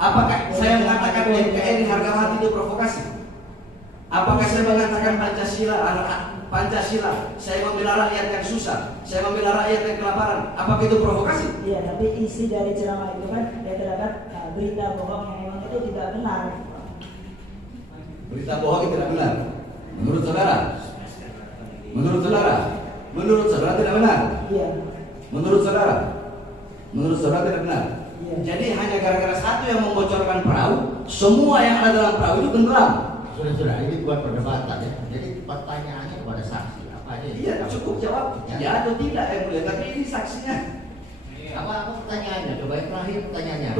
Apakah saya mengatakan NKRI harga mati itu provokasi? Apakah saya mengatakan Pancasila, saya membela rakyat yang susah, saya membela rakyat yang kelaparan? Apakah itu provokasi? Iya, tapi isi dari ceramah itu kan terdapat berita bohong yang memang itu tidak benar. Berita bohong itu tidak benar. Menurut saudara? Menurut saudara? Menurut saudara tidak benar? Iya. Menurut saudara? Menurut saudara tidak benar? Iya. Jadi hanya gara-gara satu yang membocorkan perahu, semua yang ada dalam perahu itu tenggelam. Sudah, ini buat perdebatan ya. Jadi pertanyaannya kepada saksi apa aja? Iya, cukup jawab ya atau tidak yang mulia. Tapi ini saksinya. Apa pertanyaannya? Coba yang terakhir pertanyaannya.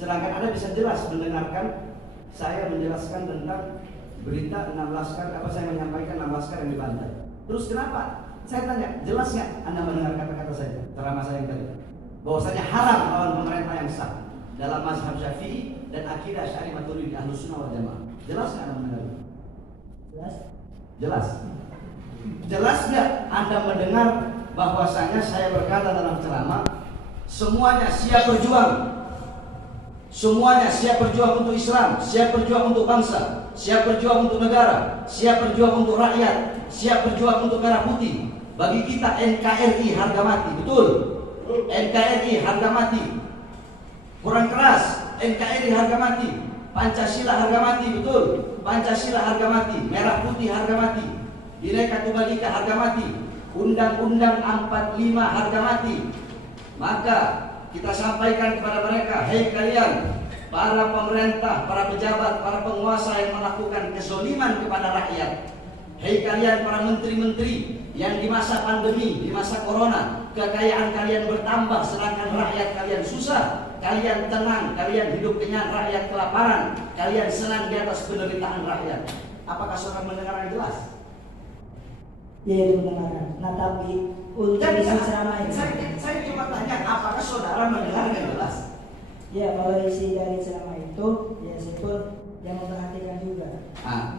Sedangkan Anda bisa jelas mendengarkan saya menjelaskan tentang berita 6 laskar, apa saya menyampaikan 6 laskar yang dibantai. Terus kenapa? Saya tanya, jelas nggak Anda mendengar kata-kata saya, ceramah saya yang tadi? Bahwasanya haram melawan pemerintah yang sah dalam mazhab Syafi'i dan akidah Asy'ari Maturidi Ahlus Sunnah wal Jamaah. Jelas nggak Anda mendengar? Jelas? Jelas. Jelas nggak Anda mendengar bahwasanya saya berkata dalam ceramah, semuanya siap berjuang. Semuanya siap berjuang untuk Islam, siap berjuang untuk bangsa, siap berjuang untuk negara, siap berjuang untuk rakyat, siap berjuang untuk merah putih. Bagi kita NKRI harga mati, betul? NKRI harga mati. Kurang keras, NKRI harga mati. Pancasila harga mati, betul? Pancasila harga mati, merah putih harga mati. Bhinneka Tunggal Ika harga mati. Undang-Undang 45 harga mati. Maka kita sampaikan kepada mereka, hei kalian, para pemerintah, para pejabat, para penguasa yang melakukan kezoliman kepada rakyat. Hei kalian para menteri-menteri yang di masa pandemi, di masa corona, kekayaan kalian bertambah sedangkan rakyat kalian susah. Kalian tenang, kalian hidup kenyang, rakyat kelaparan. Kalian senang di atas penderitaan rakyat. Apakah saudara mendengar yang jelas? Iya, mendengarkan. Nah, tapi untuk isi ceramah ini, saya cuma tanya, apakah saudara mendengar yang jelas? ya kalau isi dari ceramah itu, ya simpel yang memperhatikan juga.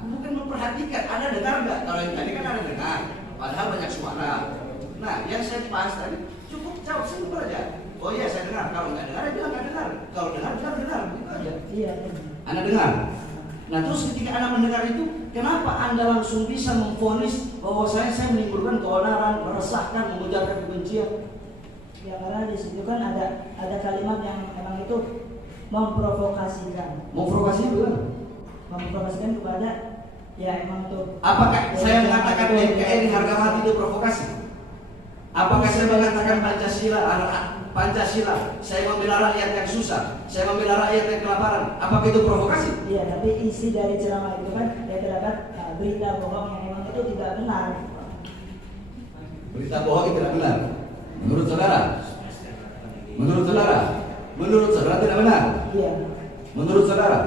Bukan memperhatikan, Anda dengar nggak? Kalau yang tadi kan Anda dengar, padahal banyak suara. Nah, yang saya bahas tadi cukup jawab simpel aja. Oh iya, saya dengar. Kalau nggak dengar, bilang nggak dengar. Kalau dengar, bilang dengar. Itu aja. Iya. Anda dengar. Nah, terus ketika Anda mendengar itu, kenapa Anda langsung bisa memvonis bahwa saya menimbulkan keonaran, meresahkan, mengujarkan kebencian? Ya karena di situ kan ada kalimat yang memang itu memprovokasikan. Memprovokasi bukan? Memprovokasikan kepada ya emang tuh. Apakah saya mengatakan NKRI harga mati itu provokasi? Apakah saya mengatakan Pancasila, saya membela rakyat yang susah, saya membela rakyat yang kelaparan? Apakah itu provokasi? Iya, tapi isi dari ceramah itu kan terdapat berita bohong yang memang itu tidak benar. Berita bohong itu tidak benar. Menurut saudara? Menurut saudara? Menurut saudara tidak benar? Iya. Menurut saudara?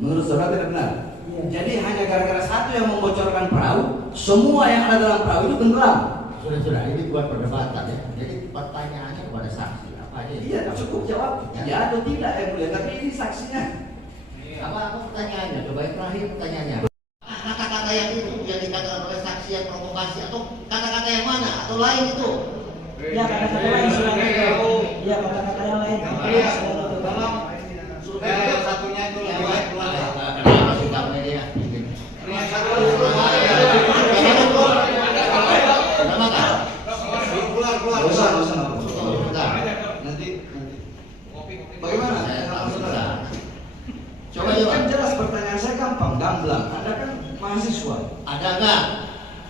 Menurut saudara tidak benar? Iya. Jadi hanya gara-gara satu yang membocorkan perahu, semua yang ada dalam perahu itu tenggelam. Sudah, ini buat perdebatan ya. Jadi pertanyaannya kepada saksi apa aja? Iya, cukup jawab ya atau tidak yang mulia. Tapi ini saksinya. Apa pertanyaannya? Coba yang terakhir pertanyaannya. Kata-kata yang itu yang dikatakan oleh saksi yang provokasi atau kata-kata yang mana? Atau lain itu? Ya kata-kata lain silakan. Ya kata-kata yang lain. Satunya itu yang lain keluar. Kenapa sih kamu dia? Nanti. Bagaimana? Coba kan jelas pertanyaan saya gampang, gamblang. Anda kan mahasiswa. Ada nggak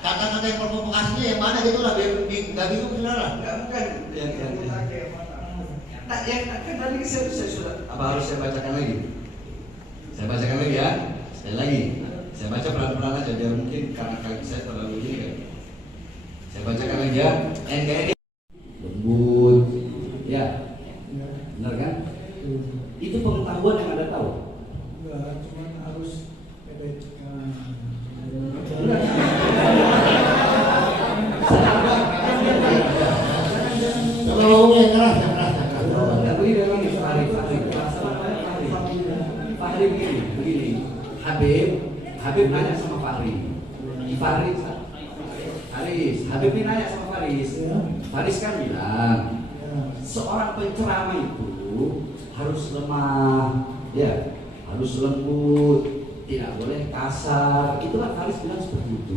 kata-kata yang provokasinya yang mana gitu lah biar nggak bingung saudara? Bukan yang nah, yang kan tadi saya sudah apa harus saya bacakan lagi? Saya bacakan lagi ya. Sekali lagi. Saya baca pelan-pelan aja biar mungkin karena kaki saya terlalu ini kan. Saya bacakan lagi. ya, NKRI lembut, ya, benar kan? Itu pengetahuan yang Anda tahu. Enggak, cuma harus Kalau ngomongnya keras. Fahri begini. Habib nanya sama Fahri. Habib ini nanya sama Faris. Faris kan bilang, seorang penceramah itu harus lemah, ya, harus lembut, tidak boleh kasar. Itu kan Faris bilang seperti itu.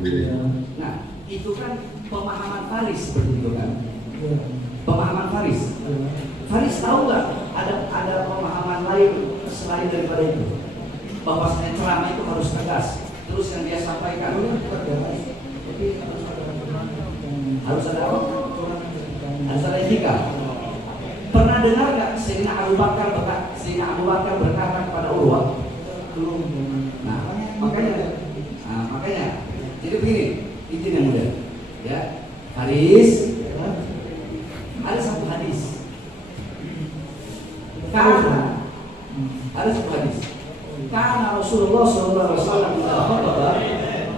Nah, itu kan pemahaman Faris seperti itu kan. Pemahaman Faris. Faris tahu nggak ada pemahaman lain selain daripada itu, bahwa ceramah itu harus tegas. Terus yang dia sampaikan harus ada apa? Harus ada etika. Pernah dengar nggak Sayyidina Abu Bakar berkata kepada Urwah? Nah, makanya. Jadi begini, izin yang mulia, ya. Haris, ada satu hadis. Karena Rasulullah SAW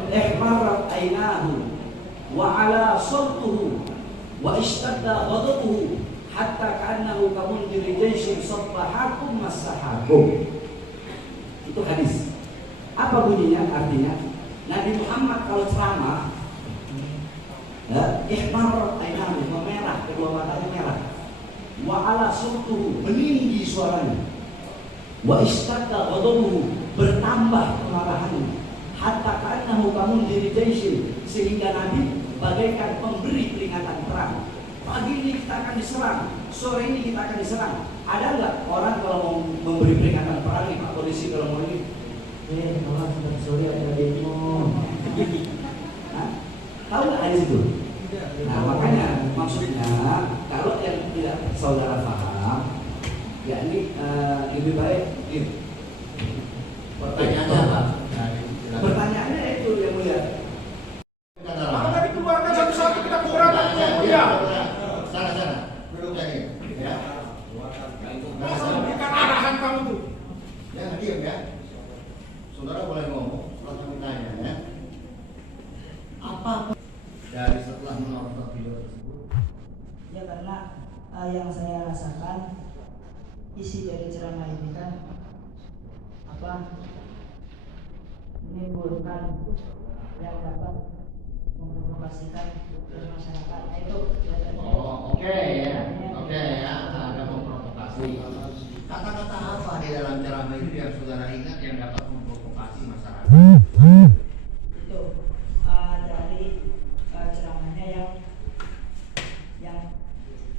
ihmarat ainahu wa ala sultuhu wa ishtadda ghadabuhu hatta ka'annahu kamundiri jaishin sabbahakum massahakum. Itu hadis. Apa bunyinya? Artinya Nabi Muhammad kalau ceramah, ihmarat ainahu, memerah, kedua matanya merah, wa ala sultuhu, meninggi suaranya, wa ishtadda ghadabuhu, bertambah kemarahannya, hatta ka'annahu kamundiri jaishin, sehingga Nabi bagaikan pemberi peringatan perang. Pagi ini kita akan diserang, sore ini kita akan diserang. Ada nggak orang kalau mau memberi peringatan perang nih Pak Polisi, kalau mau ini, kalau sore ada demo. Tahu nggak hadis itu? Nah, makanya maksudnya kalau yang tidak saudara paham, ya ini lebih baik ini. Pertanyaannya apa? Pertanyaannya itu yang mulia. Maka tadi keluarkan satu-satu kita kurang ya. Sana. Duduk lagi. Ya. Bukan arahan kamu tuh. Ya, diam ya. Saudara boleh ngomong, setelah kami tanya ya. Apa dari setelah menonton video tersebut? Ya karena yang saya rasakan isi dari ceramah ini kan menimbulkan yang dapat memprovokasikan masyarakat. Nah, itu Oke ya, ada memprovokasi. Kata-kata apa di dalam ceramah itu yang saudara ingat yang dapat memprovokasi masyarakat? itu dari ceramahnya yang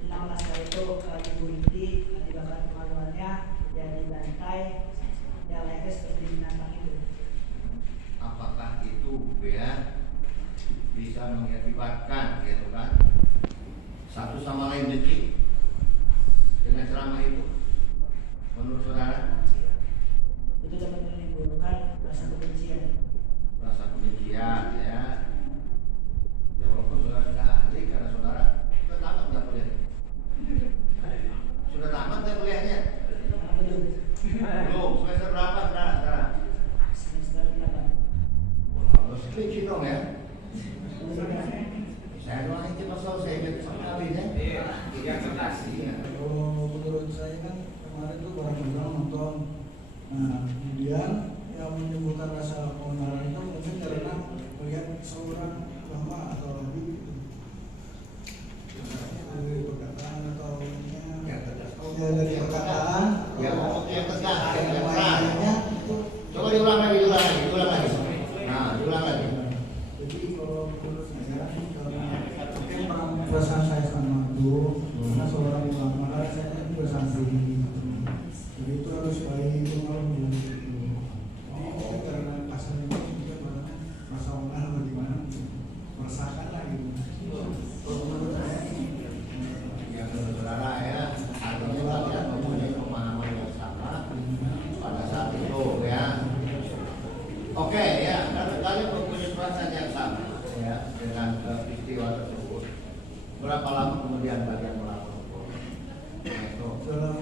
6 naskah itu dikuliti, dibakar kemaluannya, ya dibantai, ya layaknya seperti binatang itu. Apakah itu ya bisa mengakibatkan gitu kan satu sama lain benci dengan ceramah itu? Menurut saudara Itu dapat menimbulkan rasa kebencian. ya walaupun saudara tidak ahli, karena saudara sudah tamat nggak kuliah? Sudah tamat nggak kuliahnya? Belum. Semester berapa sekarang? Semester 8. Harus sedikit dong ya. Saya doang itu pasal saya ingat sekali ya. Iya, cerdas. Kalau menurut saya kan kemarin tuh barang-barang nonton. Nah, kemudian yang menimbulkan rasa kemarahan itu mungkin karena melihat seorang ulama atau nabi gitu. Dari perkataan atau dari perkataan. Ya, yang tegas, yang keras. lainnya itu. Coba diulang lagi. Nah, diulang lagi. Jadi kalau menurut saya karena mungkin perasaan saya sama itu, karena seorang ulama saya bersanksi. Jadi itu harus baik pengaruh gitu. Jadi karena kasarnya itu juga masa orang bagaimana merasakan lah gitu. Kalau menurut saya Yang menurut saudara ya, artinya kalian mempunyai pemahaman yang sama pada saat itu ya. Oke ya, karena kalian mempunyai perasaan yang sama ya dengan peristiwa tersebut. Berapa lama kemudian kalian melapor? Nah, itu. Dalam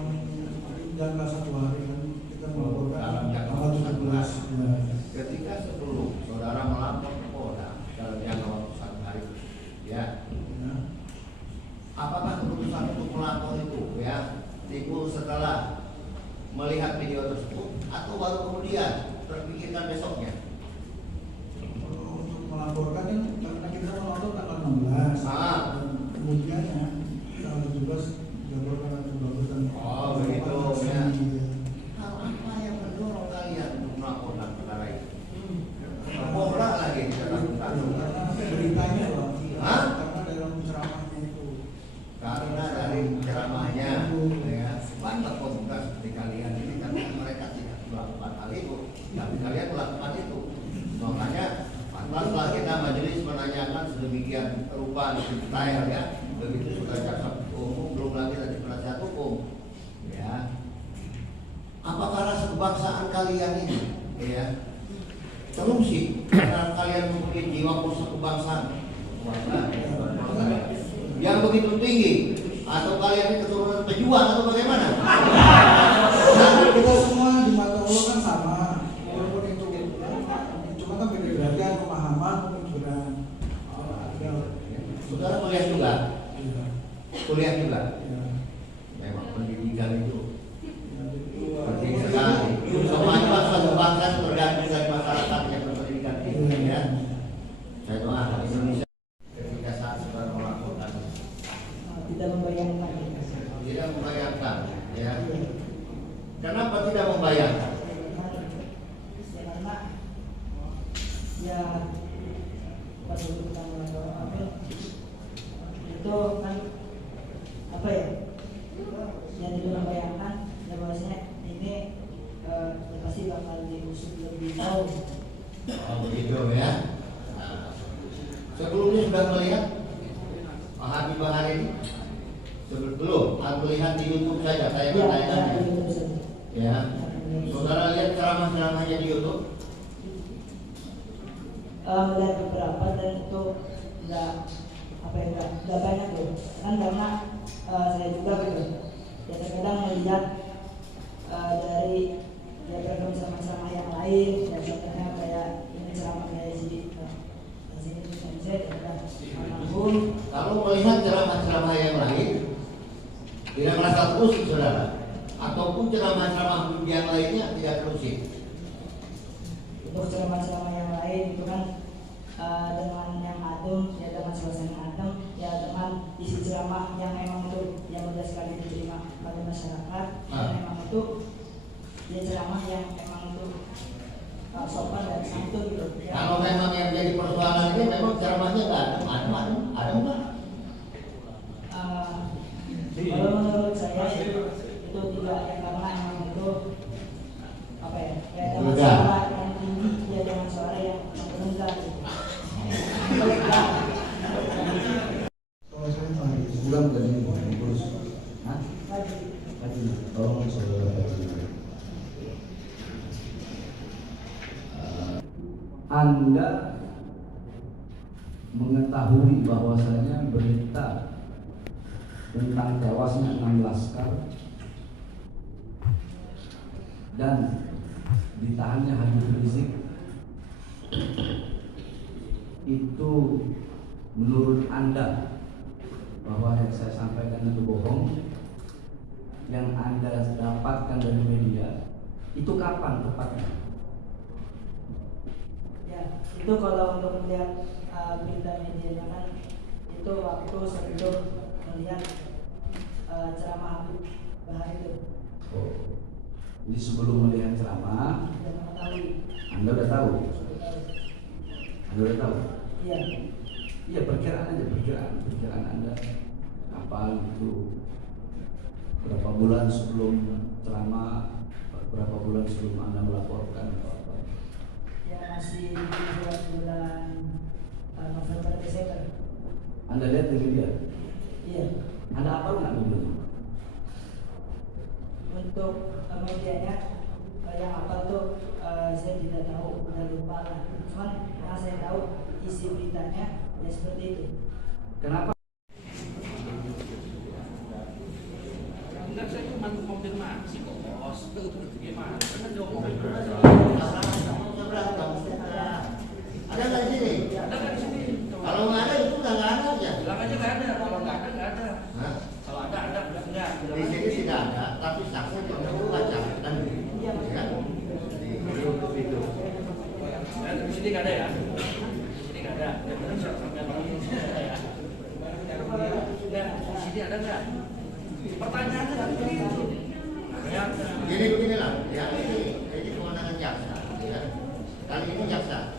jangka 1 hari kan kita melaporkan Dalam jangka tanggal 17. Ya. Ketika sebelum saudara melapor ke Polda dalam jangka waktu 1 hari, ya, Ya. apakah keputusan untuk melapor itu, ya, timbul setelah melihat video tersebut atau baru kemudian terpikirkan besoknya? Untuk melaporkan kan karena kita melapor tanggal 16. Ah. Dan kemudian ya tanggal 17 dilaporkan ke Bapak. Oh, begitu, ya. Hal apa yang mendorong kalian untuk melaporkan perkara itu? Polda lagi tidak lakukan. Karena beritanya Pak. Hah? Karena dalam ceramahnya itu. Karena dari ceramahnya, ya, banyak pemuda seperti kalian ini karena mereka tidak melakukan hal itu, tapi kalian melakukan itu. Makanya pantaslah kita majelis menanyakan sedemikian rupa detail, ya. Begitu sudah jaksa umum, belum lagi dari penasihat hukum, ya. Apakah rasa kebangsaan kalian ini, ya, terusik karena kalian mempunyai jiwa kursa kebangsaan yang begitu tinggi, atau kalian ini keturunan pejuang atau bagaimana? Karena kita semua di mata Allah kan sama, walaupun itu cuma kan beda derajat pemahaman pemikiran. Saudara kuliah juga, Iya. kuliah juga. Iya. Memang pendidikan itu Ya, jadi penting sekali. Semua suatu bangsa tergantung dari masyarakat yang berpendidikan tinggi, ya. Saya doakan Indonesia ketika saat saudara melakukan Tidak membayangkan. tidak membayangkan, ya. Kenapa tidak membayangkan? Karena ya pada kita melakukan itu kan apa ya, yang tidak membayangkan ya bahwasanya ini ya pasti bakal diusut lebih jauh. Oh, begitu, ya. Nah, sebelumnya sudah melihat Pak Habib Bahar ini? Sebelum melihat di YouTube saja, saya Ya, bertanya. itu bisa. Ya, saudara lihat ceramah-ceramahnya di YouTube? Melihat beberapa dan itu nggak apa ya, nggak banyak tuh kan karena saya juga gitu ya terkadang melihat dari ya program ceramah-ceramah yang lain ya contohnya kayak ini ceramah kayak sini saya terkadang menanggung. Kalau melihat ceramah-ceramah yang lain, tidak merasa terusik, saudara? Ataupun ceramah-ceramah yang lainnya tidak terusik? Untuk ceramah-ceramah yang lain itu kan dengan yang adem ya, dengan suasana adem ya, dengan isi ceramah yang memang itu yang mudah sekali diterima oleh masyarakat dan memang itu ya ceramah yang memang itu sopan dan santun gitu ya. Kalau memang yang jadi persoalan ini memang ceramahnya nggak ada nggak? Kalau menurut saya itu tidak ya, karena memang itu apa ya, kayak dengan suara yang tinggi ya, dengan suara yang rendah gitu. kalau saya tahu Pulang dari terus. Hah? Tolong saudara Anda mengetahui bahwasanya berita tentang tewasnya 6 laskar dan ditahannya Habib Rizik itu menurut Anda bahwa yang saya sampaikan itu bohong, yang Anda dapatkan dari media itu kapan tepatnya? Ya, itu kalau untuk melihat berita media kan itu waktu sebelum melihat ceramah Habib Bahar itu. Oh, jadi sebelum melihat ceramah, Dan mengetahui. Anda udah tahu? Anda udah tahu? Iya. Iya, perkiraan aja, perkiraan Anda kapan itu, berapa bulan sebelum ceramah, berapa bulan sebelum Anda melaporkan atau apa? Ya masih bulan November Desember. Anda lihat di media? Iya. Anda apa nggak mobilnya? Untuk medianya yang apa tuh saya tidak tahu, udah lupa lah. Cuman yang saya tahu isi beritanya ya seperti itu. Kenapa? Gimana? Kan diomongin. Ada nggak di sini? Ada nggak di sini? Kalau nggak ada itu udah nggak ada aja. Bilang aja nggak ada. Kalau nggak ada. Hah? Kalau ada, enggak. Di sini tidak ada, tapi saksi pernah baca dan ya kan? Di grup itu. Dan di sini nggak ada ya? Di sini nggak ada. Yang benar sampai orang ini nggak ada ya? Nggak, di sini ada nggak? Pertanyaannya kan begitu. Ya. Beginilah, ya ini kewenangan jaksa. Ya. Kali ini jaksa.